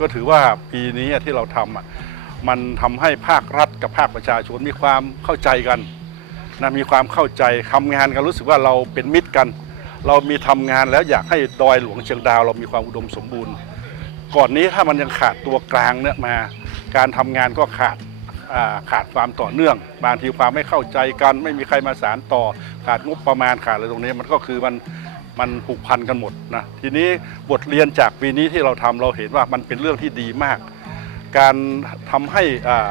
ก็ถือว่าปีนี้ที่เราทำมันทำให้ภาครัฐกับภาคประชาชนมีความเข้าใจกันนะมีความเข้าใจทำงานกันรู้สึกว่าเราเป็นมิตรกัน เรามีทำงานแล้วอยากให้ดอยหลวงเชียงดาว เรามีความอุดมสมบูรณ์ ก่อนนี้ถ้ามันยังขาดตัวกลางเนี่ยมา การทำงานก็ขาดาขาดความต่อเนื่อง บางทีความไม่เข้าใจกัน ไม่มีใครมาสารต่อ ขาดงบประมาณขาดอะไรตรงนี้มันก็คือมัน มันผูกพันกันหมดนะทีนี้บทเรียนจากปีนี้ที่เราทำเราเห็นว่ามันเป็นเรื่องที่ดีมาก การทำให้อ่า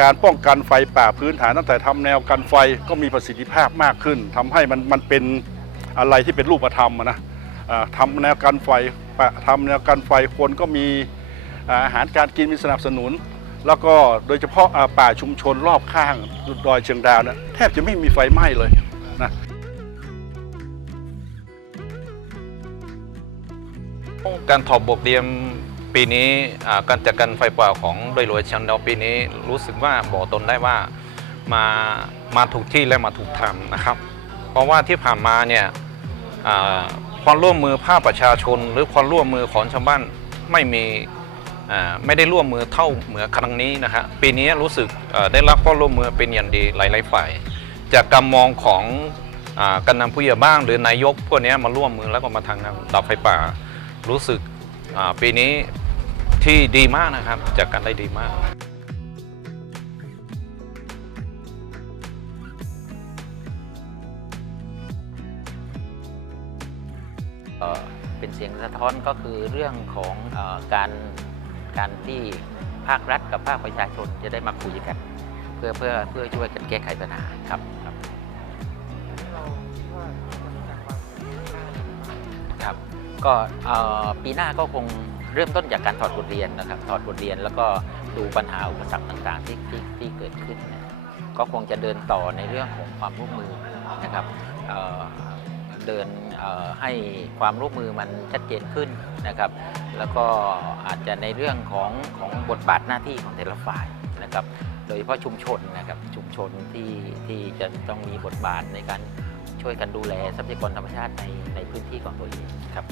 การป้องกันไฟป่าพื้นฐานตั้งแต่ทำแนวกันไฟก็มีประสิทธิภาพมากขึ้นทำให้มันมันเป็นอะไรที่เป็นรูปธรรมนะอ่าทำแนวกันไฟปะทำแนวกันไฟคนก็มีอาหารการกินมีสนับสนุน แล้วก็โดยเฉพาะป่าชุมชนรอบข้างดอยเชียงดาวนี่ยแทบจะไม่มีไฟไหม้เลยนะ การถอดบทเรียนปีนี้การจัดการไฟป่าของโดยรวยชันดาวปีนี้รู้สึกว่าบอกตนได้ว่ามามาถูกที่และมาถูกทางนะครับ เพราะว่าที่ผ่านมาเนี่ยความร่วมมือภาคประชาชน หรือความร่วมมือของชาวบ้านไม่มีไม่ได้ร่วมมือเท่าเหมือนครั้งนี้นะฮะปีนี้รู้สึกได้รับความร่วมมือเป็นอย่างดีหลายๆฝ่าย จากการมองของอการนำผู้ใหญ่บ้านหรือนายกพวกนี้มาร่วมมือแล้วก็มาทางดับไฟป่า รู้สึกปีนี้ที่ดีมากนะครับจากการได้ดีมากเป็นเสียงสะท้อนก็คือเรื่องของออการการที่ภาครัฐกับภาคประชาชนจะได้มาคุยกัน เพื่อเพื่อเพื่อช่วยกันแก้ไขปัญหาครับ ก็ปีหน้าก็คงเริ่มต้นจากการถอดบทเรียนนะครับ ถอดบทเรียนแล้วก็ดูปัญหาอุปสรรคต่างๆที่ที่ที่เกิดขึ้นก็คงจะเดินต่อในเรื่องของความร่วมมือนะครับเเดินให้ความร่วมมือมันชัดเจนขึ้นนะครับ แล้วก็อาจจะในเรื่องของของบทบาทหน้าที่ของแต่ละฝ่ายนะครับ โดยเฉพาะชุมชนนะครับชุมชนที่ที่จะต้องมีบทบาทในการช่วยกันดูแลทรัพยากรธรรมชาติในในพื้นที่ของตัวเองครับ